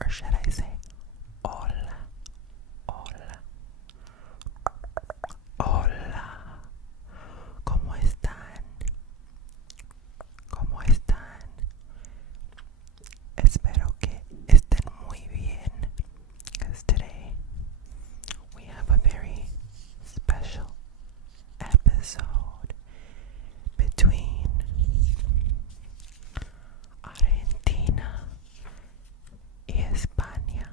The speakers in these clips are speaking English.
or should I say hola, hola, hola. ¿Cómo están? ¿Cómo están? Espero que estén muy bien, because today we have a very special episode between Argentina y España.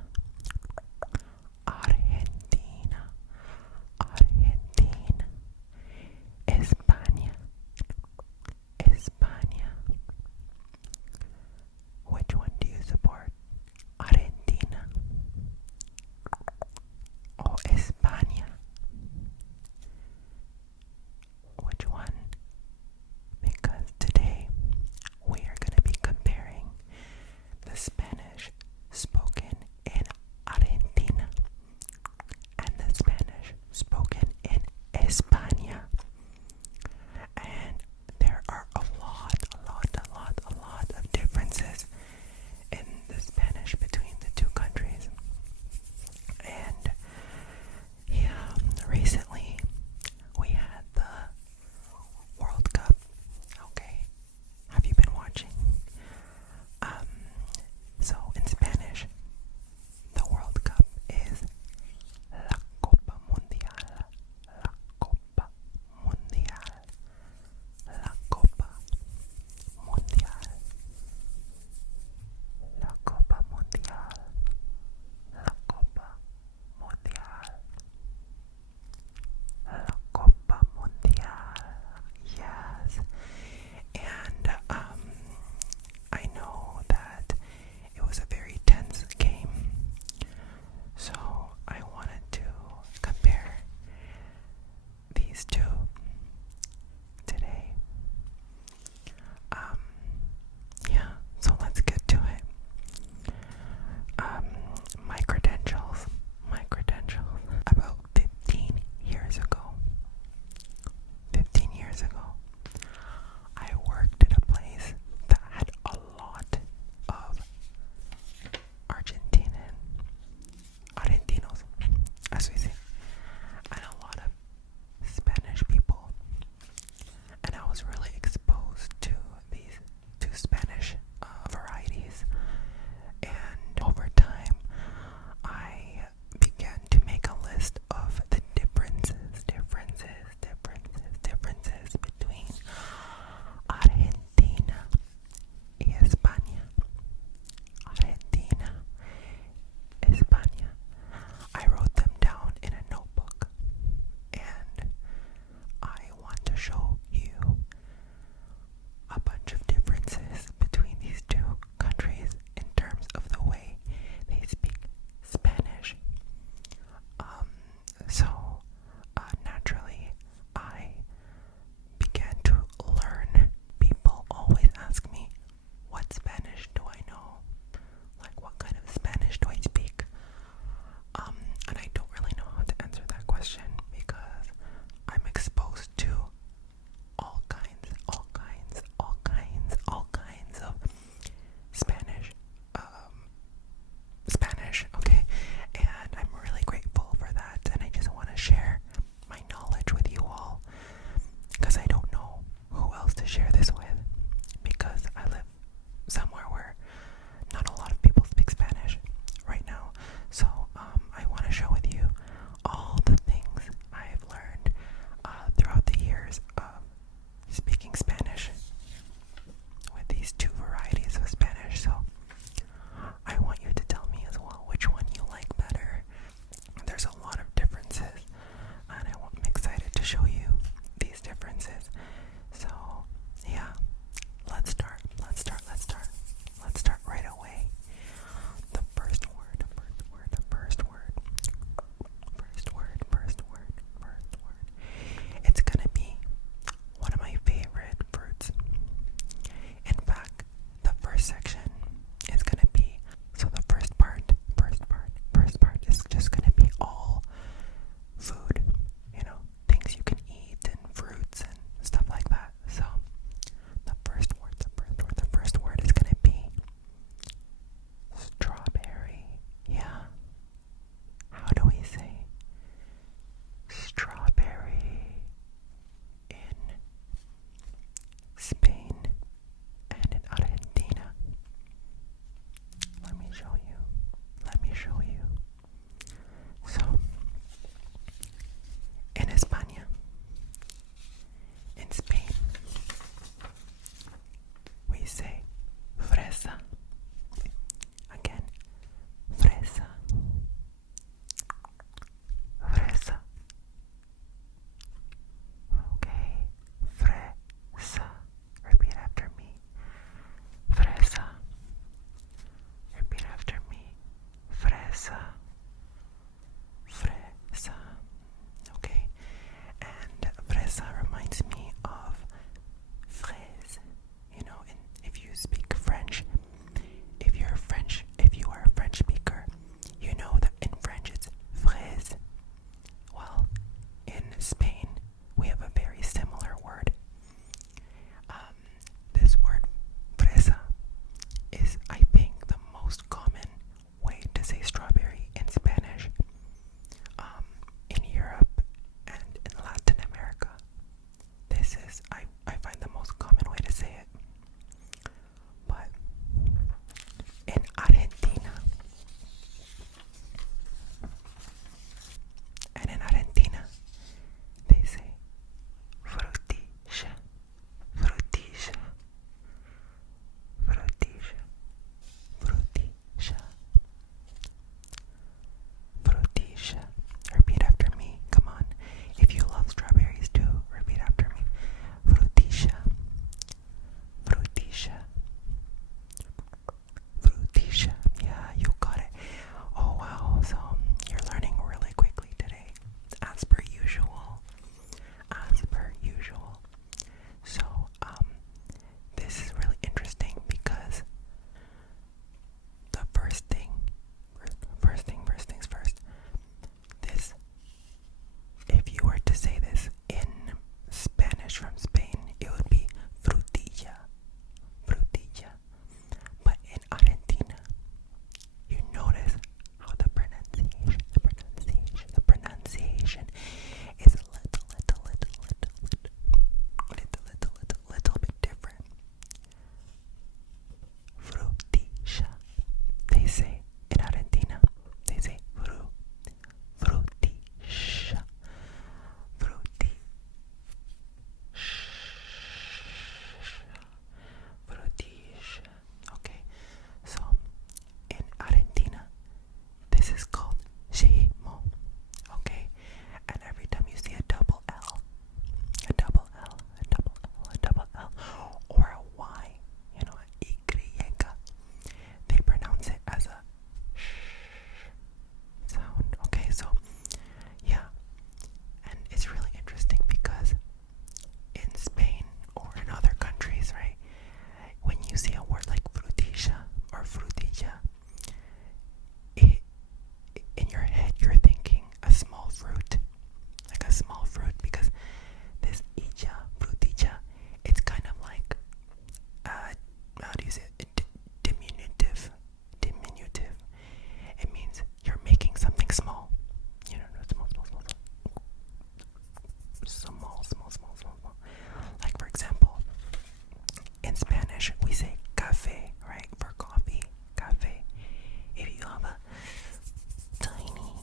your head you're thinking a small fruit, like a small fruit, because this icha, frutilla, it's kind of like, how do you say it? Diminutive. Diminutive. It means you're making something small. You know, small, small, small, small, small, small, small, small. Like for example, in Spanish we say cafe, right? For coffee, cafe. If you have a tiny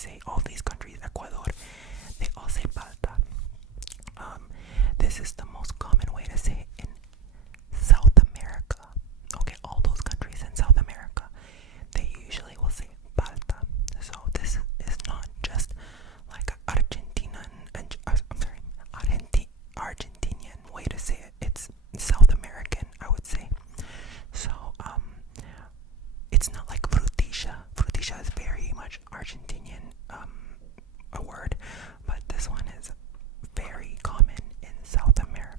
say all these countries, Ecuador, they all say palta. This is the most common way to say it in South America. Okay, all those countries in South America, they usually will say palta. So this is not just like Argentina and I'm sorry, Argentinian way to say it. It's South American, I would say. So it's not like frutilla. Frutilla is very much Argentinian a word, but this one is very common in South America.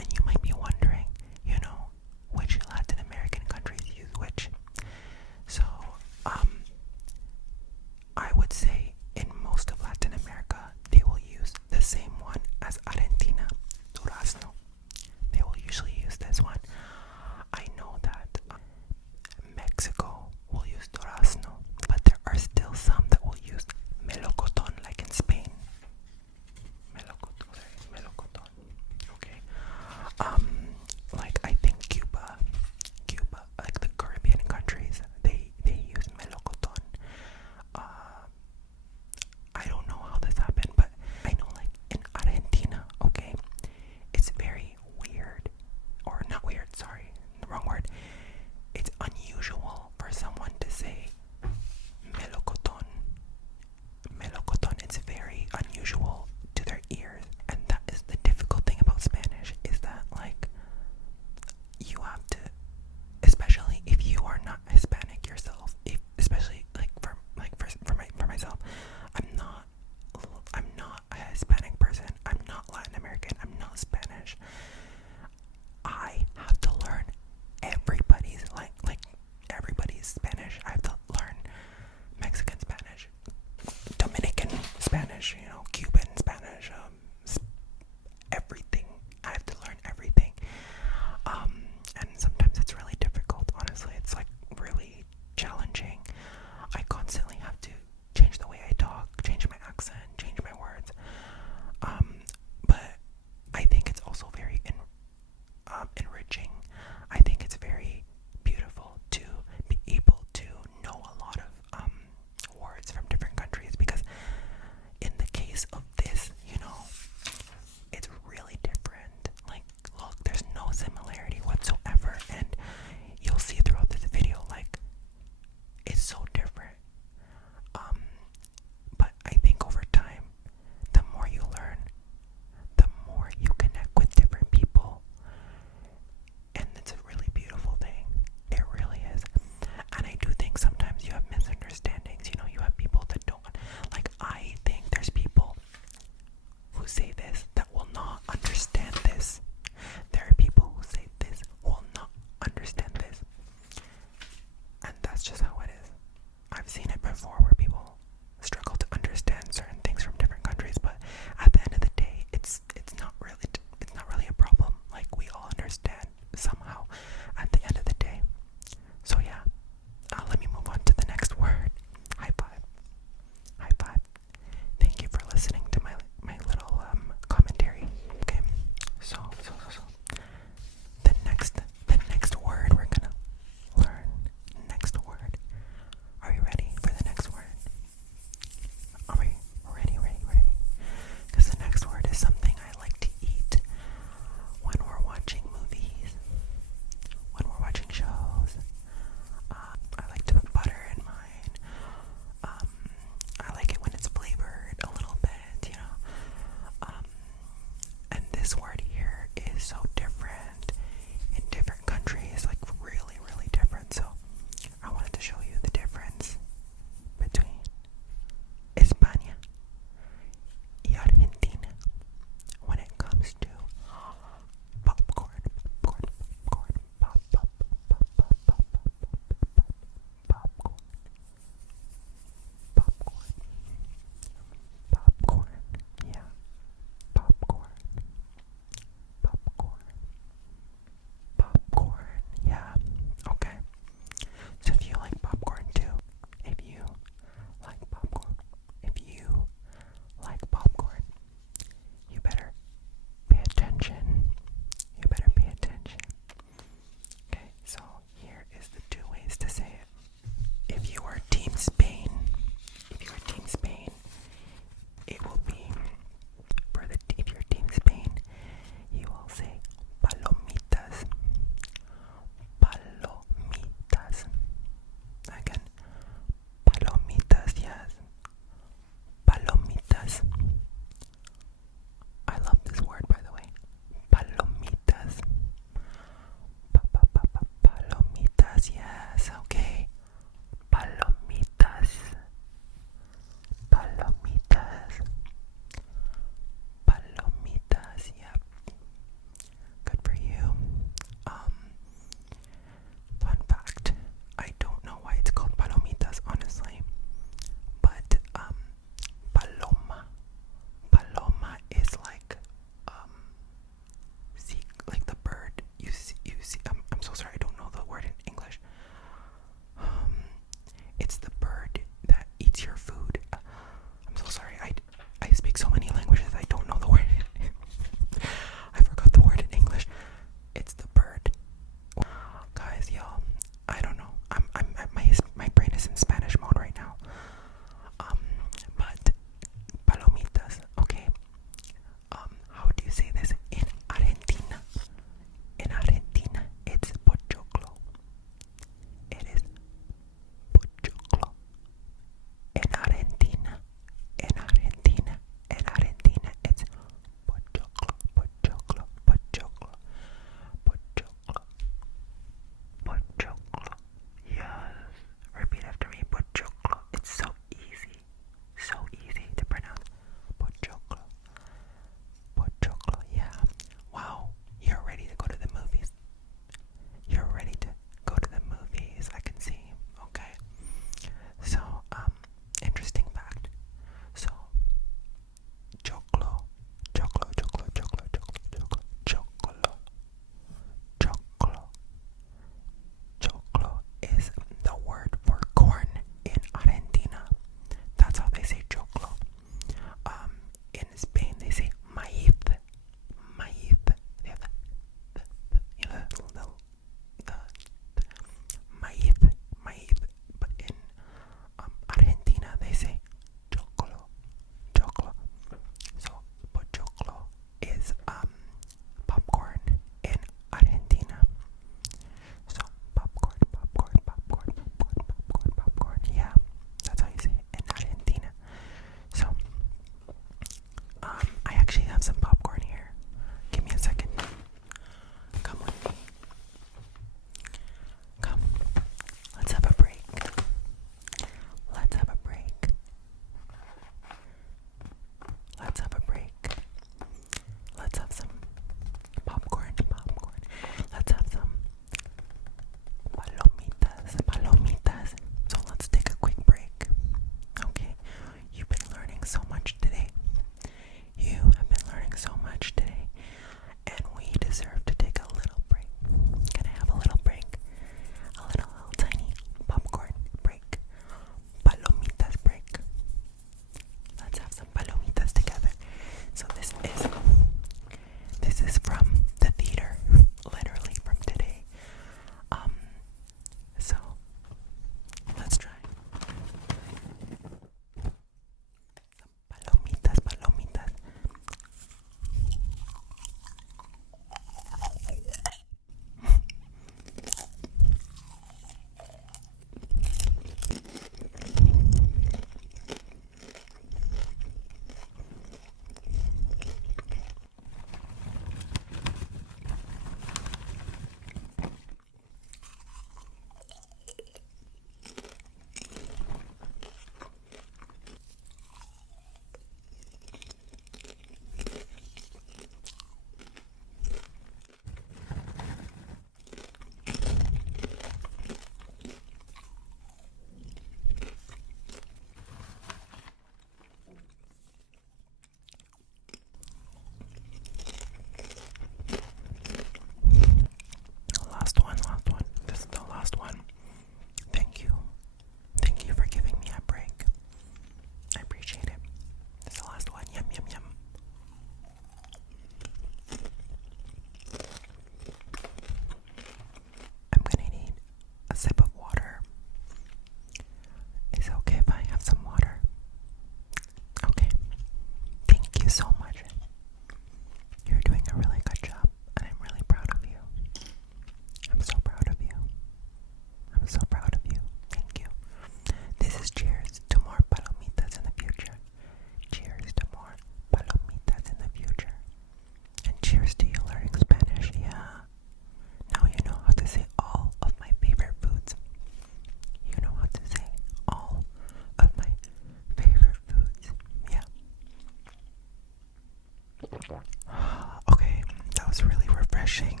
refreshing.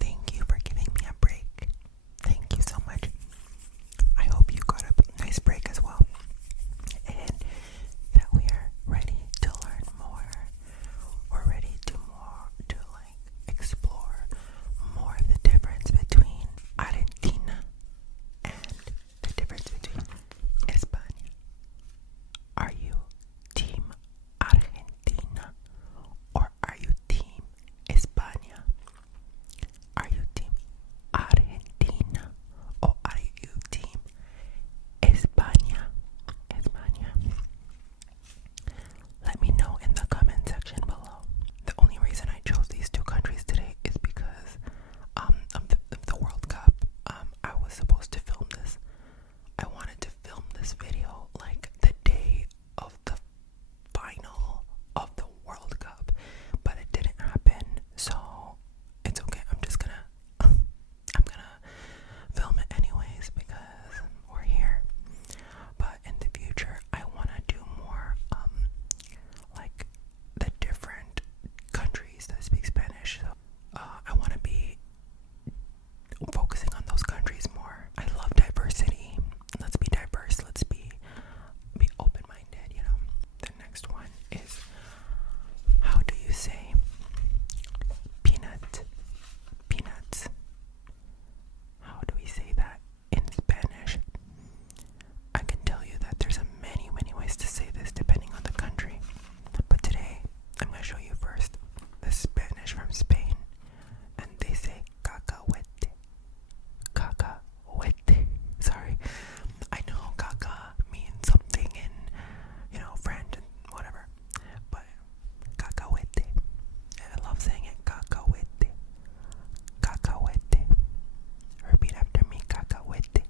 Thank you for giving me a break. Thank you so much. I hope you got a nice break as well. And that we are ready to learn more. We're ready to explore more of the difference between Argentina and the difference between España. Are you team Argentina or are you team España? Are you team Argentina or are you team España? España. Let me know in the comment section below. The only reason I chose these two countries today is because of the World Cup. I was supposed to film this. I wanted to film this video like the day of the final of the World Cup, but it didn't happen, so it's okay. I'm gonna film it anyways because we're here. But in the future I want to do more like the different countries that speak Spanish. So I want to be focusing on those countries more. I love diversity. Let's be diverse. Let's be open-minded, you know. The next one is, how do you say peanut? Peanuts. How do we say that in Spanish? I can tell you that there's many ways to say this depending on the country. But today, I'm going to show you first the Spanish from Spain. And they say cacahuete. Cacahuete. Sorry. I know caca means something in, French and whatever. But cacahuete. I love saying it. Cacahuete. Cacahuete. Repeat after me. Cacahuete.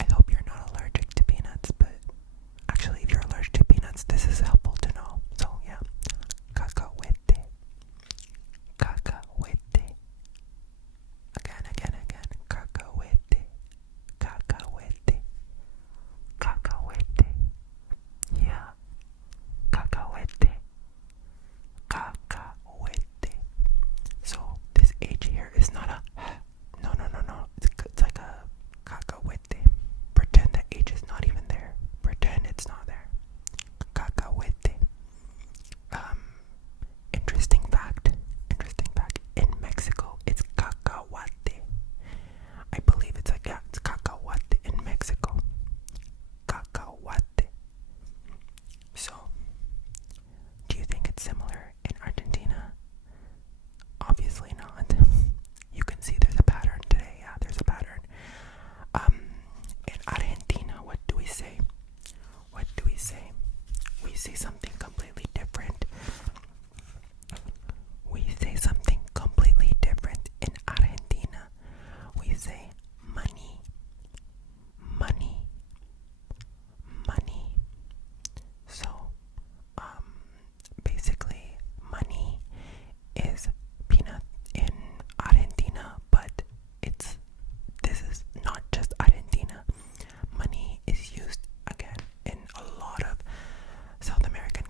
I hope you're not allergic to peanuts, but actually if you're allergic to peanuts, this is helpful to know. So yeah. Cacahuete. Cacahuete. Again. Cacahuete. Cacahuete. Cacahuete. Yeah. Cacahuete. Cacahuete. So this H here is not a no. It's like a cacahuete. Pretend that H is not even there. Pretend it's not there. Cacahuete. Interesting fact. In Mexico, it's cacahuate. I believe it's cacahuate in Mexico. Cacahuate. So, do you think it's similar in Argentina? Obviously not. You can see there's a pattern today. Yeah, there's a pattern. In Argentina, what do we say? We say something completely different. In Argentina. We say money. So, basically, money is peanut in Argentina, but this is not just Argentina. Money is used again in a lot of South American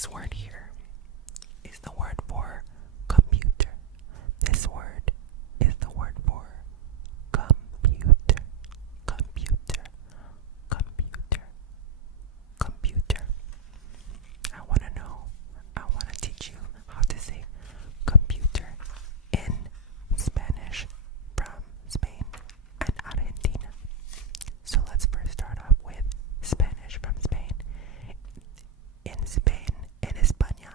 this word here is the word for computer. This word is the word for computer. Computer. Computer. Computer. I want to teach you how to say computer in Spanish from Spain and Argentina. So let's first start off with Spanish from Spain. En Spain, en España,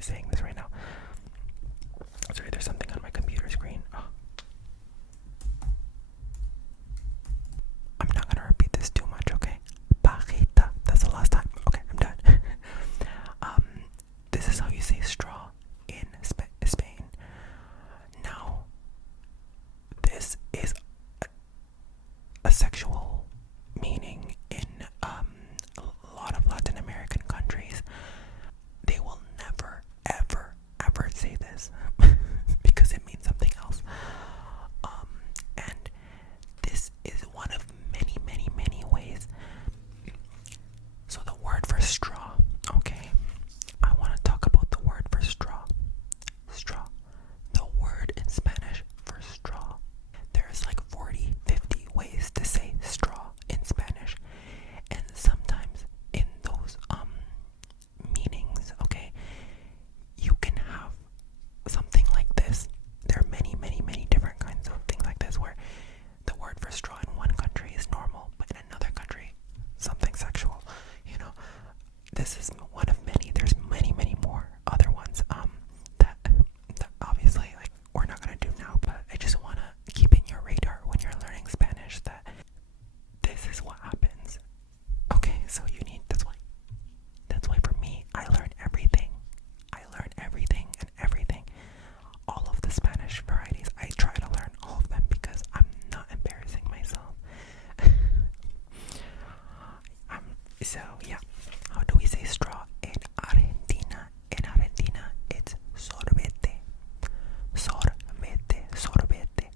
literally saying this right now. Sorry, there's something on my computer screen. Oh. I'm not gonna repeat this too much, okay? Pajita. That's the last time. Okay, I'm done. This is how you say straw in Spain. Now, this is a sexual meaning in a lot of Latin American countries. They will never, ever, ever say this because it means something else. And this is one of many, many, many ways. So the word for straw, okay? I want to talk about the word for straw. Straw. The word in Spanish for straw. There's like 40, 50 ways to say straw in Spanish. And sometimes in those meanings, okay, you can have something like this. There are many, many, many different kinds of things like this where the word for straw in one country is normal, but in another country, something sexual. You know, this is one of many. There's many, many more other ones that obviously like we're not gonna do now, but I just wanna keep in your radar when you're learning Spanish that this is what happens. Okay, so you need that's why for me I learn everything. I learn everything and everything. All of the Spanish varieties. I try to learn all of them because I'm not embarrassing myself. So yeah, how do we say straw in Argentina? In Argentina, it's sorbete, sorbete, sorbete,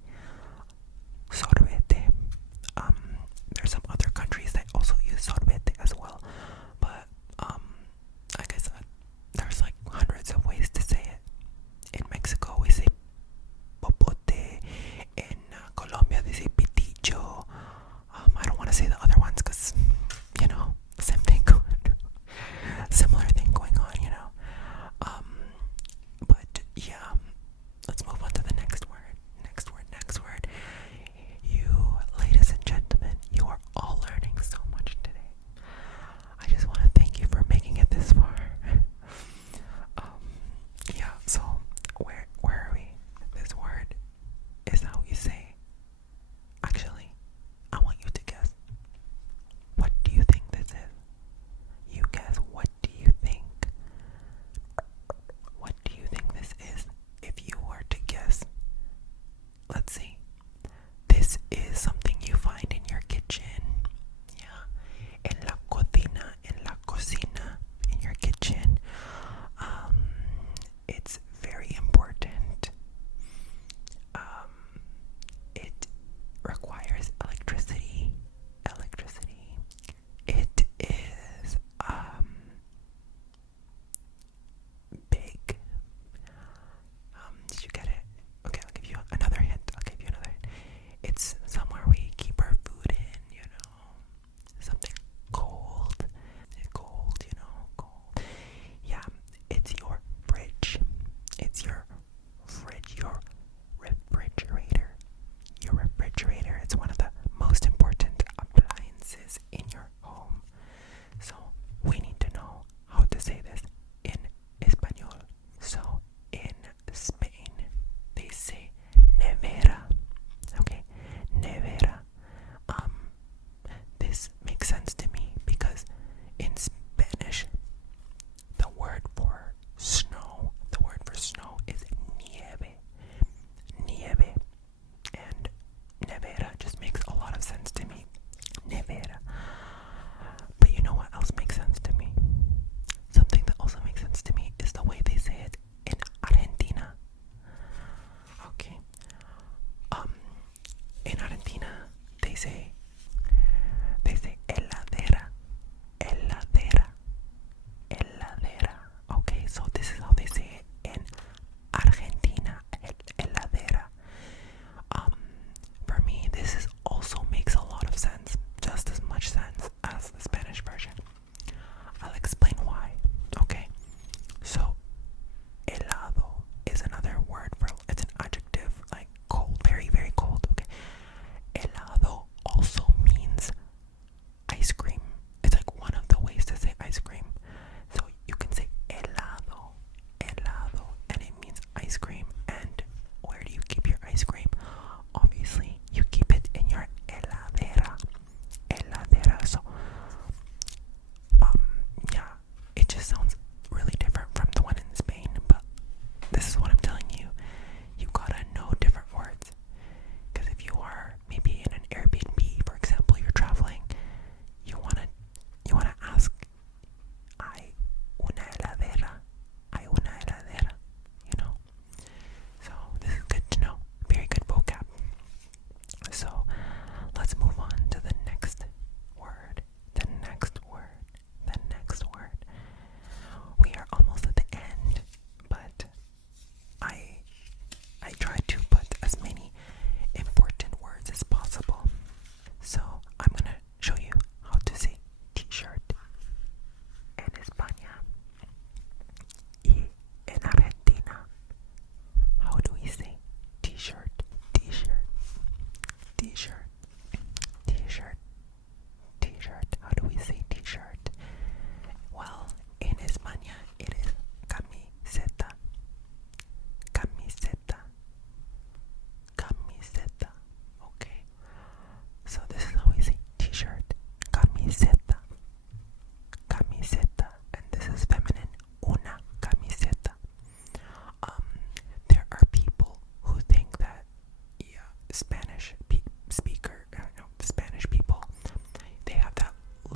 sorbete. There's some other countries that also use sorbete as well, but like I said, there's like hundreds of ways to say it. In Mexico, we say popote. In Colombia, they say pitillo. I don't want to say the other ones because, you know, same thing.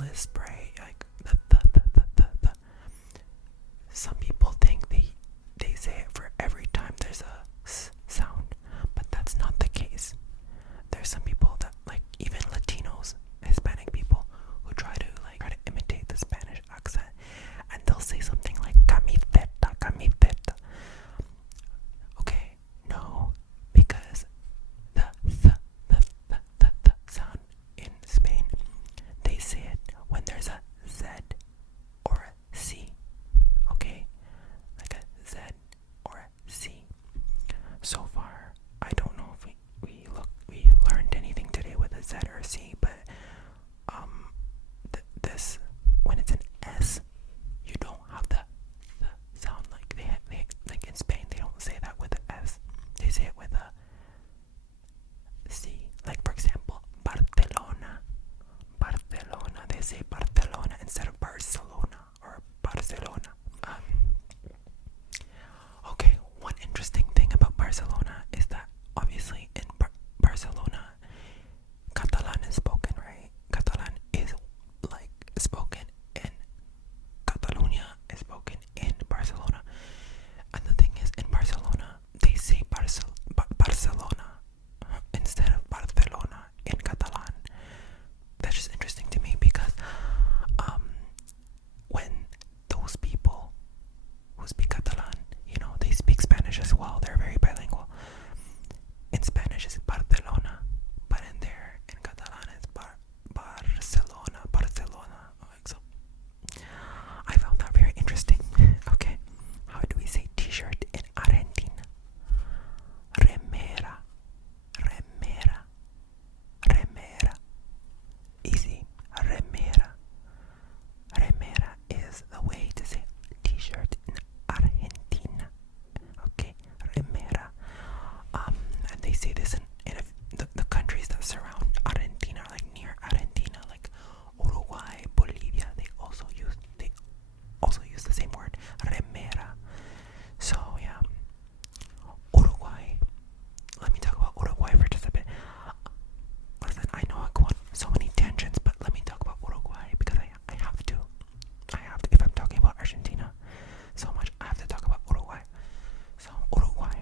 whispery, like the. Some people think they say it for every time there's a s sound, but that's not the case. There's some people that, like, even Latinos, Hispanic people, who try to imitate the Spanish accent, and they'll say something like camiseta, camiseta. Okay, no, because the sound in Spain, they say it when there's a Z or a C. Okay, like a Z or a C. So far, I don't know if we learned anything today with a Z or a C, but this, when it's an S, you don't have the sound. Like they like in Spain, they don't say that with a S. They say it with a C. Like, for example, Barcelona. Barcelona. They say Barcelona instead of Barcelona or Barcelona. Okay, one interesting thing about Barcelona is that obviously in Barcelona, Catalan is spoken, right? Catalan is like spoken in Catalonia, is spoken in Barcelona. And the thing is, in Barcelona, they say Barcelona instead of Barcelona in Catalan. That's just interesting to me because when those people who speak Catalan, they speak Spanish as well. They're very bilingual. In Spanish, it's Barcelona, but in Catalan, it's Barcelona, Barcelona. Like so. I found that very interesting. Okay, how do we say T-shirt in Argentina? Remera, remera, remera. Easy. Remera. Remera is the way to say T-shirt in Argentina. Okay, remera. And they say this in the countries that surround Argentina, like near Argentina, like Uruguay, Bolivia. They also use the same word, remera. So yeah, Uruguay. Let me talk about Uruguay for just a bit. Listen, I know I go on so many tangents, but let me talk about Uruguay because I have to. If I'm talking about Argentina so much, I have to talk about Uruguay. So Uruguay.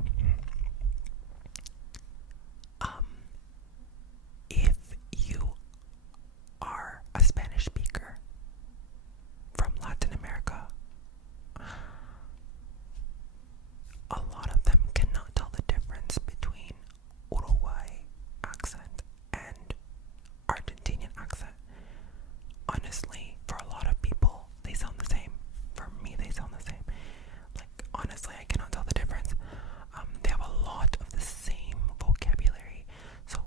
If you are a Spanish speaker from Latin America, a lot of them cannot tell the difference between Uruguay accent and Argentinian accent. Honestly, for a lot of people, they sound the same. For me, they sound the same. Like, honestly, I cannot tell the difference. They have a lot of the same vocabulary. So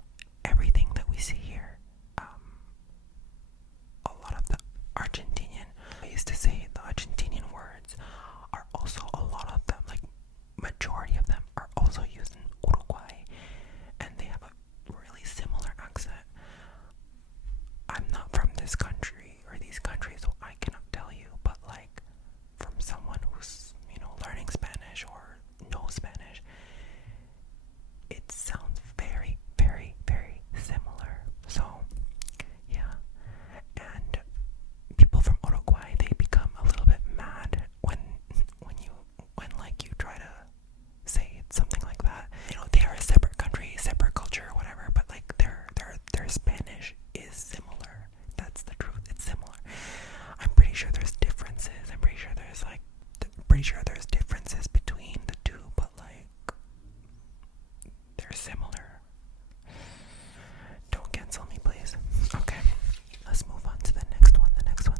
everything that we see here, a lot of the Argentinian, I used to say the Argentinian words are also, a lot of them, like majority of them, are also used in Uruguay, and they have a really similar accent. I'm not from this country or these countries, so I cannot tell you, but like from someone who's, learning Spanish or knows Spanish, it sounds very, very, very similar. So yeah, and people from Uruguay, they become a little bit mad when like you try to say something like that. They are a separate country, separate culture, whatever, but like their Spanish is similar. That's the truth. It's similar. I'm pretty sure there's differences. I'm pretty sure there's differences between the two, but like they're similar. Don't cancel me, please. Okay, let's move on to the next one. The next one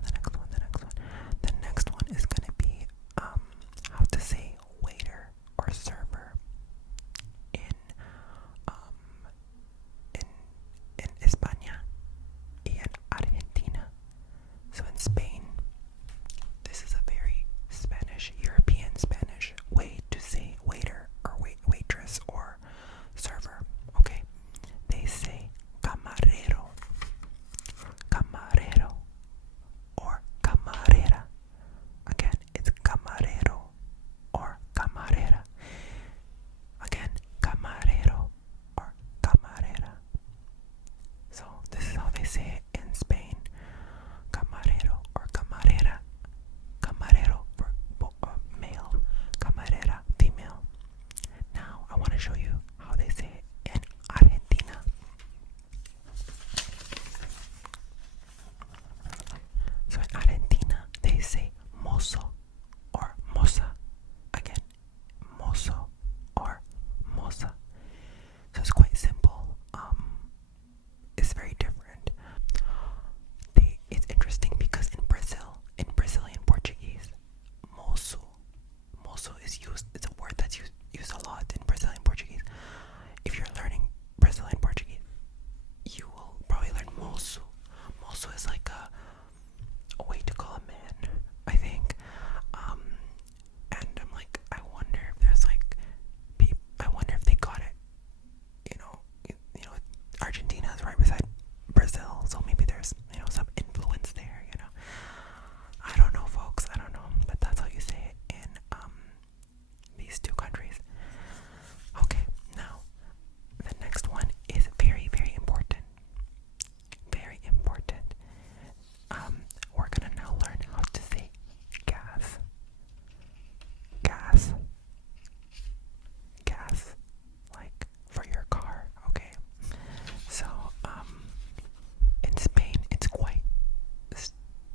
is gonna be how to say waiter or server in España y en Argentina. So in Spain,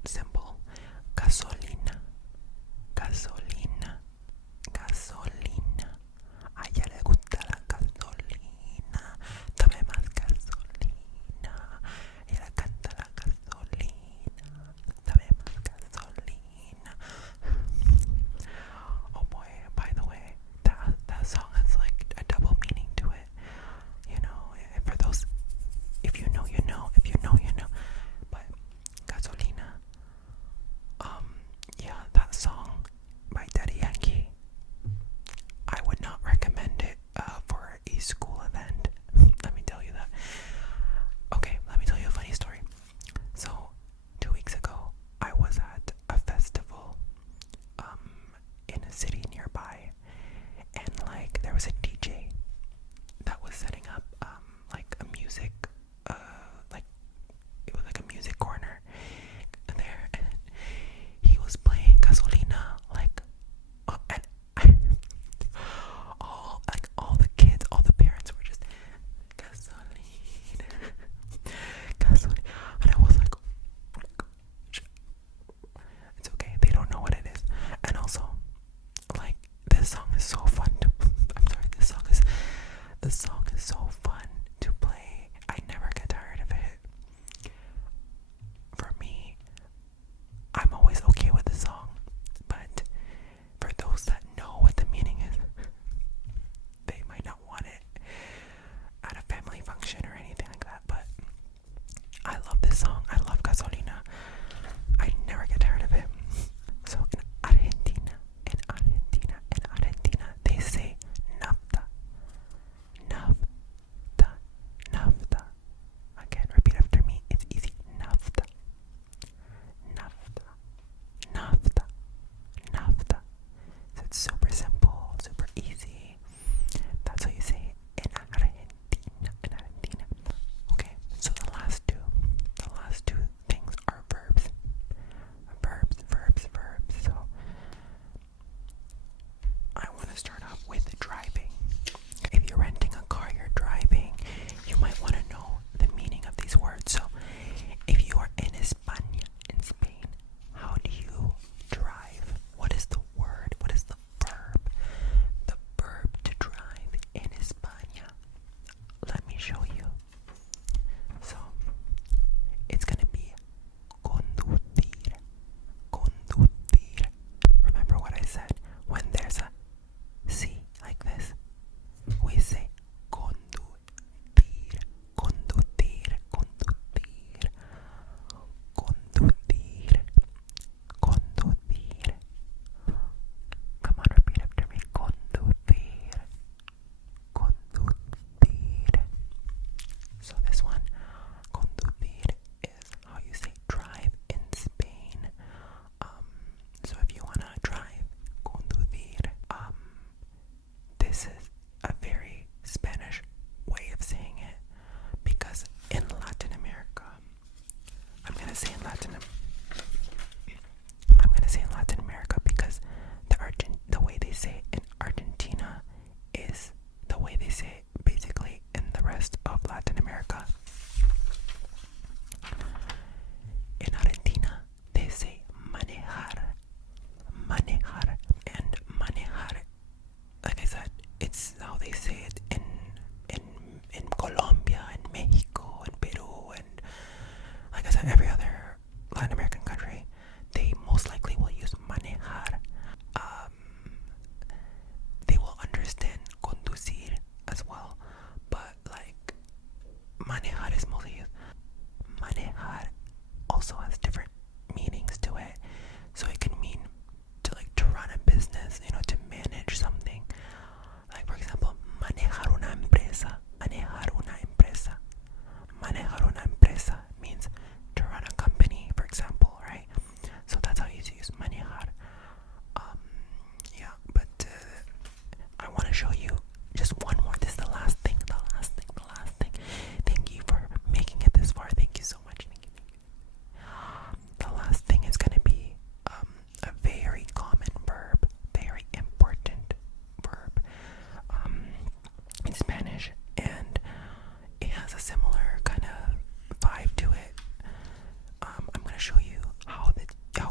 simple. Gasolina, gasolina, gasolina. A ella le gusta la gasolina. Dame más gasolina. Ella canta la gasolina. Dame más gasolina. Oh boy, by the way, that song has like a double meaning to it. You know, for those, if you know, you know. If you know, you know. But gasolina, yeah, that song by how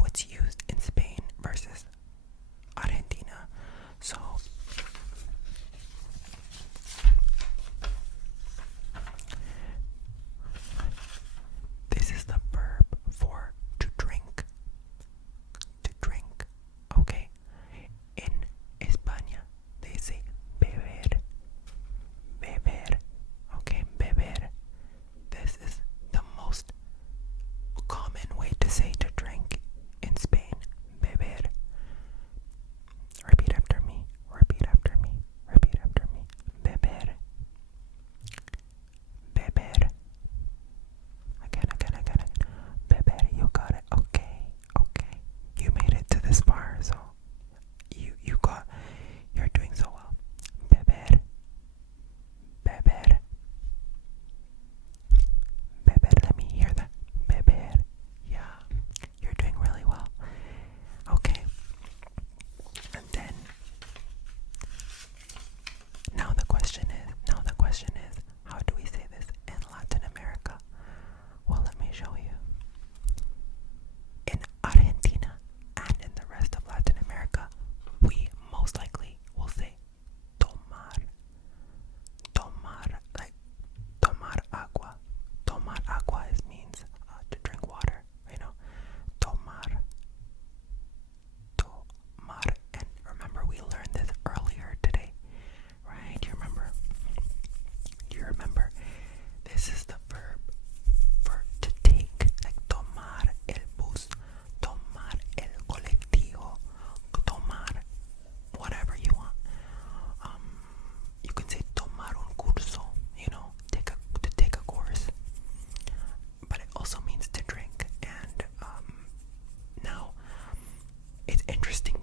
it's used in Spain versus Argentina. So this is the verb for to drink. To drink. Okay. In España they say beber. Beber. Okay, beber. This is the most common way to say to drink in Spain. Beber. Repeat after me. Repeat after me. Repeat after me. Beber. Beber. Again. Beber. You got it. Okay. Okay. You made it to this bar, so you're doing so well. Beber. Beber. Beber. Let me hear that. Beber. Yeah. You're doing really well. Okay. And then now the question is, how do we say this in Latin America? Well, let me show you. In Argentina and in the rest of Latin America, we most likely will say tomar. Tomar, like tomar agua. Tomar agua means to drink water, you know. Tomar. Tomar. And remember, we learned this earlier today, right? Do you remember? This is the verb for to take, like tomar el bus, tomar el colectivo, tomar whatever you want. You can say tomar un curso, you know, to take a course, but it also means to drink. And now it's interesting